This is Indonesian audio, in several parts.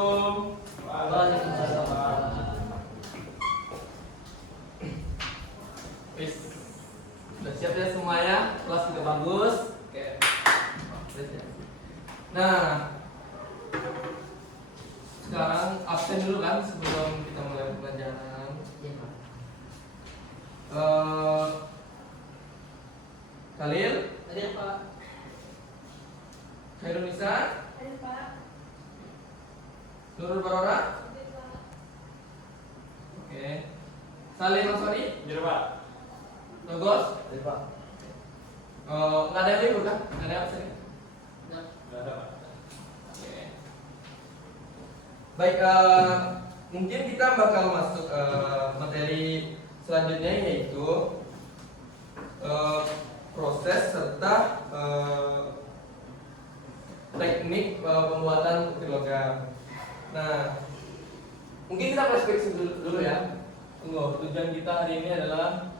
Assalamualaikum. Waalaikumsalam. Wis, sudah siap ya semuanya? Kelas juga bagus. Oke. Nah, sekarang absen dulu kan sebelum kita mulai pelajaran. Iya, Pak. Khalil, Ada Pak. Khairul Nisa, Ada Pak. Nurul Barora. Ada Pak. Oke. Salim Ansori, Jadi Pak. Logos. Ada Pak. Nggak ada yang libur kan? Nggak ada absen. Nah, Nggak ada Pak. Oke. Baik, mungkin kita bakal masuk materi selanjutnya yaitu proses serta teknik pembuatan ukir logam. Nah, mungkin kita flashback dulu ya. Tunggu, tujuan kita hari ini adalah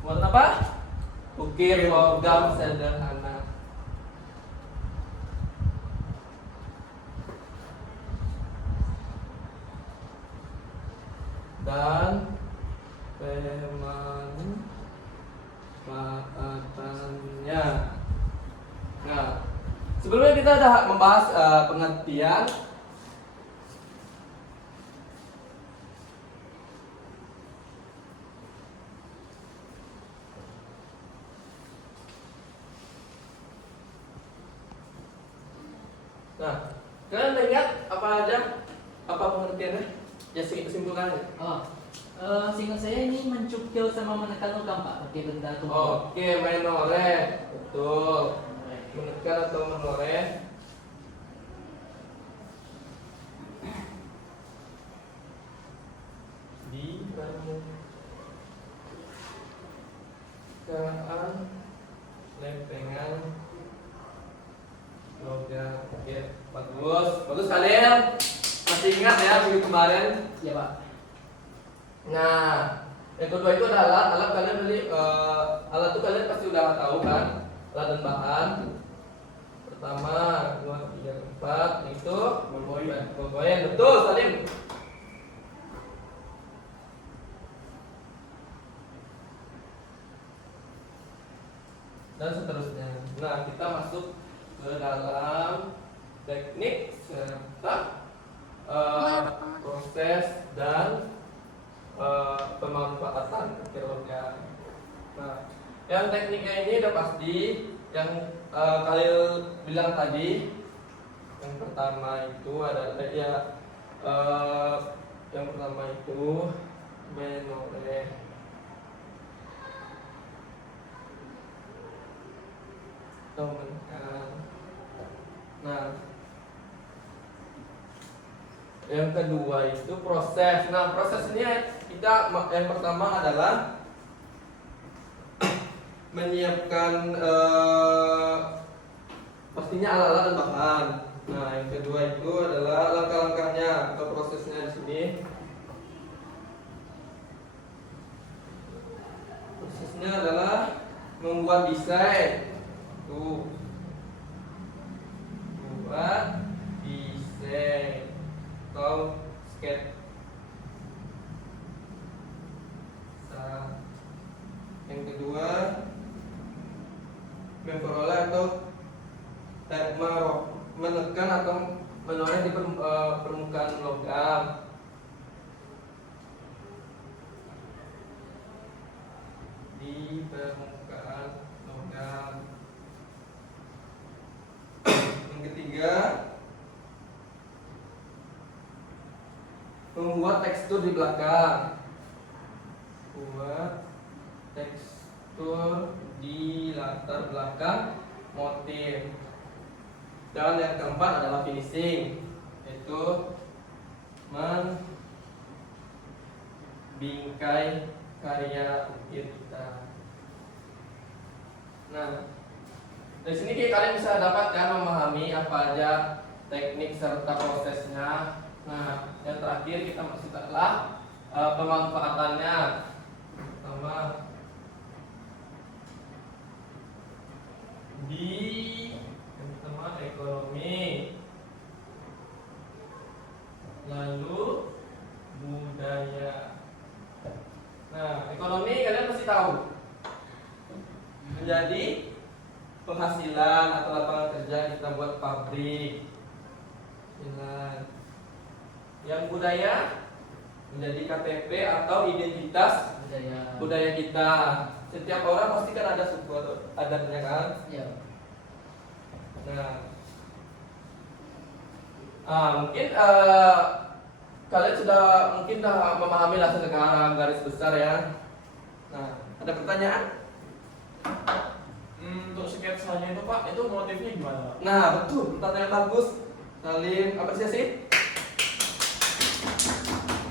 buat apa? Ukir logam sederhana. Dan pemanfaatannya. Nah, sebelumnya kita sudah membahas pengertian. Nah, kalian lihat apa aja? Apa pengertiannya? Ya simpulkan aja. seingat saya ini mencukil sama menekan logam Pak, pakai benda tumpul. Oke, menoreh. Betul. Menekan atau menoreh. Di permukaan lempengan logam. Oke, bagus. Bagus kalian. Masih ingat ya minggu kemarin? Iya Pak. Nah, yang kedua itu adalah alat kalian beli alat itu kalian pasti udah tahu kan, alat dan bahan. Pertama, dua, tiga, empat itu boboyan. Betul, Salim. Dan seterusnya. Nah, kita masuk ke dalam teknik serta proses dan pemanfaatan ukir logam. Nah, yang tekniknya ini udah pasti yang Khalil bilang tadi. Yang pertama itu adalah yang pertama itu menoreh. Atau menekan. Nah, yang kedua itu proses. Nah, prosesnya kita yang pertama adalah menyiapkan pastinya alat-alat dan bahan. Nah, yang kedua itu adalah langkah-langkahnya atau prosesnya di sini. Prosesnya adalah membuat desain. Tuh. Buat desain atau sketsa. Yang kedua, memperoleh atau menekan atau menoreh di permukaan logam. Di permukaan logam. Yang ketiga, membuat tekstur di belakang. Buat tekstur di latar belakang motif. Dan yang keempat adalah finishing, yaitu membingkai karya ukir kita. Nah, Dari sini kalian bisa dapatkan memahami apa aja teknik serta prosesnya. Nah, yang terakhir kita masuk adalah pemanfaatannya. Pertama, yang pertama ekonomi, lalu budaya. Nah, ekonomi kalian pasti tahu menjadi penghasilan atau lapangan kerja kita buat pabrik. Yang budaya menjadi KTP atau identitas budaya kita. Setiap orang pasti kan ada suku atau adatnya kan. Ya. Mungkin kalian sudah memahami lah secara garis besar ya. Nah, ada pertanyaan? Untuk sketsanya itu Pak, itu motifnya gimana Pak? Nah, betul, pertanyaan bagus. Saling apresiasi.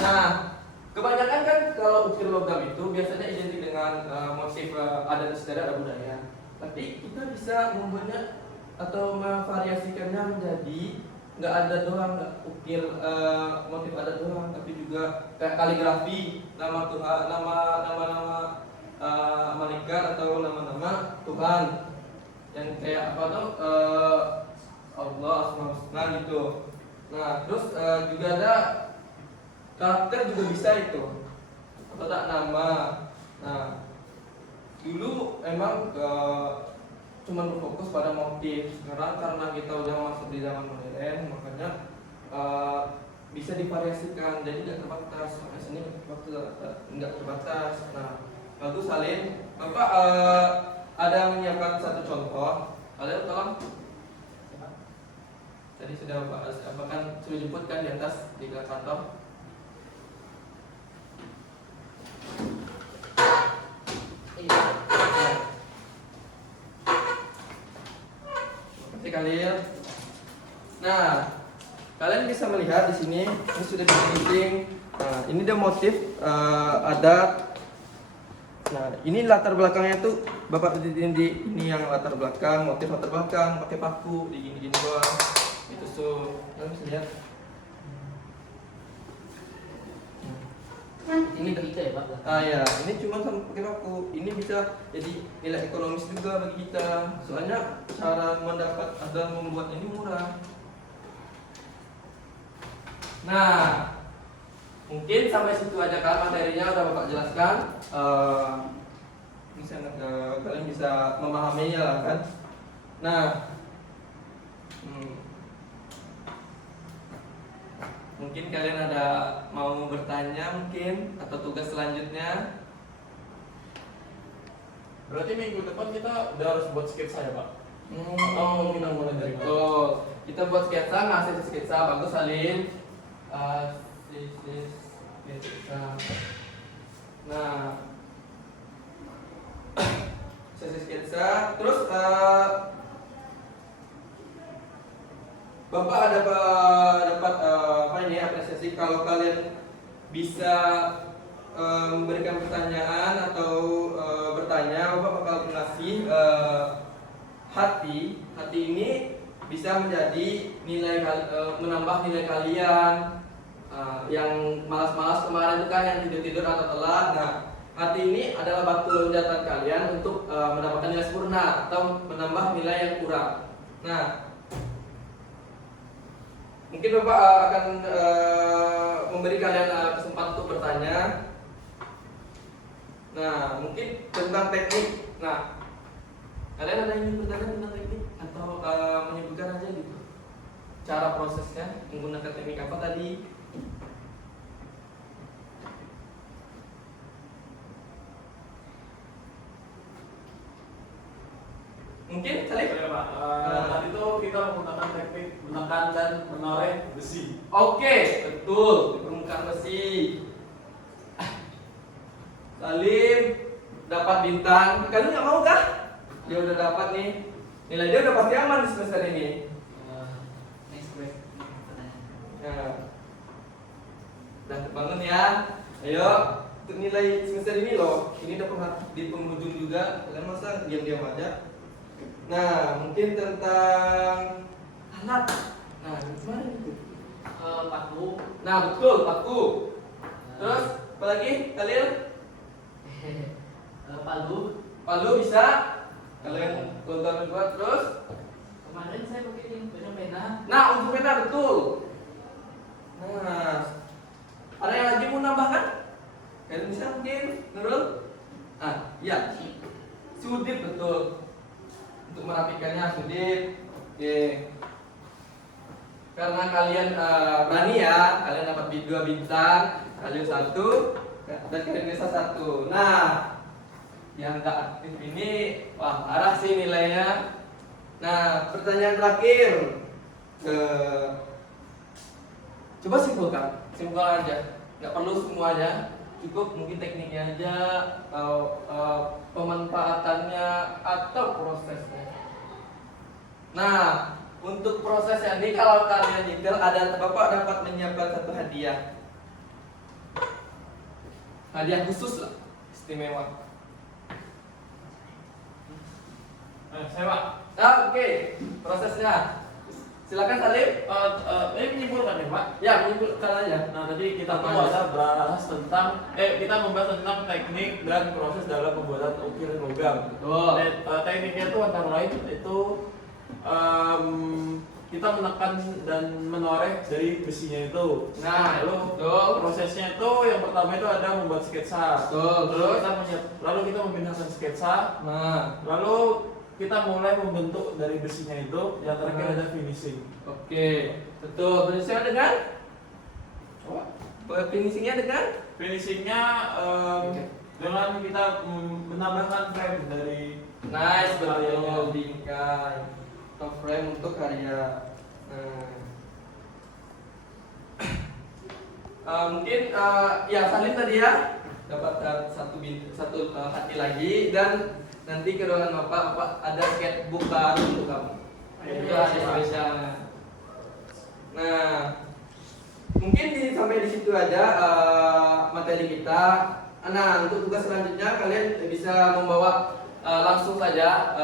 Nah, kebanyakan kan kalau ukir logam itu biasanya identik dengan motif adat istiadat dan budaya. Tapi kita bisa membuatnya atau memvariasikannya menjadi nggak ada doang nggak ukir motif adat doang, tapi juga kayak kaligrafi, nama Tuhan, nama malaikat atau nama-nama Tuhan yang kayak apa tuh Allah Asmaul gitu. Nah, terus juga ada karakter juga bisa itu atau tak nama. Nah, dulu emang cuma berfokus pada motif. Sekarang karena kita udah masuk di zaman modern, makanya bisa divariasikan, jadi nggak terbatas. Sampai sini waktu nggak terbatas. Nah, bagus Salim. Bapak ada menyiapkan satu contoh. Kalian tolong. Tadi sudah Bapak kan sudah jemput kan di atas di kantor. Kalian. Nah, kalian bisa melihat di sini ini sudah di-printing. Nah, ini dia motif adat. Nah, ini latar belakangnya tuh Bapak ini yang latar belakang, motif latar belakang pakai paku di gini-gini doang. Itu tuh. Kalian bisa lihat. Ini kita ya Pak. Ya, ini cuma sama pakai paku. Ini bisa jadi nilai ekonomis juga bagi kita. Soalnya cara mendapat dan membuat ini murah. Nah, mungkin sampai situ aja kan materinya udah Bapak jelaskan. Kalian bisa memahaminya lah kan. Nah, mungkin kalian ada mau bertanya mungkin atau tugas selanjutnya. Berarti minggu depan kita udah harus buat sketsa ya Pak? Atau kita mulai dari mana? betul. Kita buat sketsa, ngasih sketsa bagus Salim. Sketsa. Nah, sesi sketsa. Terus Bapak ada dapat apa ini apresiasi kalau kalian bisa memberikan pertanyaan atau bertanya, Bapak bakal ngasih hati. Hati ini bisa menjadi nilai menambah nilai kalian. Yang malas-malas kemarin itu kan yang tidur-tidur atau telat. Nah, hati ini adalah batu loncatan kalian untuk mendapatkan nilai sempurna atau menambah nilai yang kurang. Nah, mungkin Bapak akan memberi kalian kesempatan untuk bertanya. Nah, mungkin tentang teknik. Nah, kalian ada yang ingin bertanya tentang teknik atau menyebutkan aja gitu cara prosesnya menggunakan teknik apa tadi? Mungkin kalian? Ya Pak, tadi itu kita menggunakan teknik menekan dan menoreh besi. Oke, betul, di permukaan besi. Salim dapat bintang. Kalian nggak mau kah? Dia udah dapat nih. Nilai dia udah pasti aman di semester ini. Next break. Nah, udah terbangun ya. Ayo, untuk nilai semester ini loh. Ini udah di penghujung juga. Kalian masa diam-diam aja? Nah, mungkin tentang alat. Nah, gimana itu? Paku. Nah, betul, paku. Terus, apa lagi? Khalil? Palu. Palu bisa? Kalian tonton buat terus? Kemarin saya pakai yang pena. Nah, untuk pena betul. Nah, ada yang lagi mau nambahkan? Kalian bisa mungkin, Nurul? Ah, iya. Sudit betul. Untuk merapikannya sudit. Oke. Karena kalian berani ya, kalian dapat 2 bintang, kalian 1 dan kalian bisa 1. Nah, yang tak aktif ini, wah parah sih nilainya. Nah, pertanyaan terakhir. Coba simpulkan aja. Nggak perlu semuanya, cukup mungkin tekniknya aja, atau pemanfaatannya atau prosesnya. Nah, untuk prosesnya ini kalau kalian detail, ada Bapak dapat menyiapkan 1 hadiah. Hadiah khusus lah, istimewa. Saya Pak. Oke, prosesnya. Silakan Salim. Ini menyimpulkan ya Pak. Ya, menyimpulkan aja. Nah tadi kita tuh ada bahas tentang kita membahas tentang teknik dan proses dalam pembuatan ukir logam. Betul. Dan, tekniknya itu antara lain itu kita menekan dan menoreh dari besinya itu. Nah, Lalu betul. prosesnya itu yang pertama itu ada membuat sketsa. Betul. Terus, Lalu kita memindahkan sketsa. nah, Lalu kita mulai membentuk dari besinya itu. Yang terakhir ada finishing. oke, betul. Finishingnya dengan? Finishingnya dengan? Finishingnya dengan kita menambahkan frame dari Nice, karyanya. betul. Bingkai atau frame untuk karya. Mungkin ya Salim tadi ya dapat satu hati lagi, dan nanti ke ruangan Bapak ada sketchbook baru untuk kamu. Itu ada spesialnya. Nah, mungkin sampai di situ aja materi kita. Nah, untuk tugas selanjutnya kalian bisa membawa langsung saja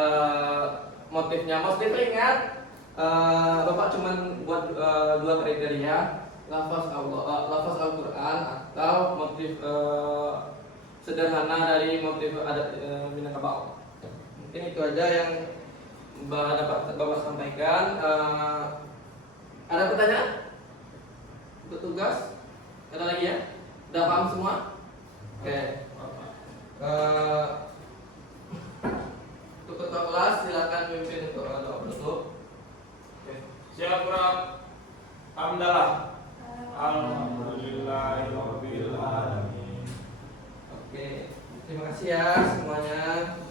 motifnya. Motif ingat, Bapak cuman buat 2 kriteria, lafaz Al-Quran atau motif sederhana dari motif adat Minangkabau. Mungkin itu aja yang dapat Bapak sampaikan. Ada pertanyaan untuk tugas? Ada lagi ya? Udah paham semua? Oke. Untuk ketua kelas silakan pimpin untuk doa penutup. Silakan hamdalah. Alhamdulillahirabbil alamin. Oke. Terima kasih ya semuanya.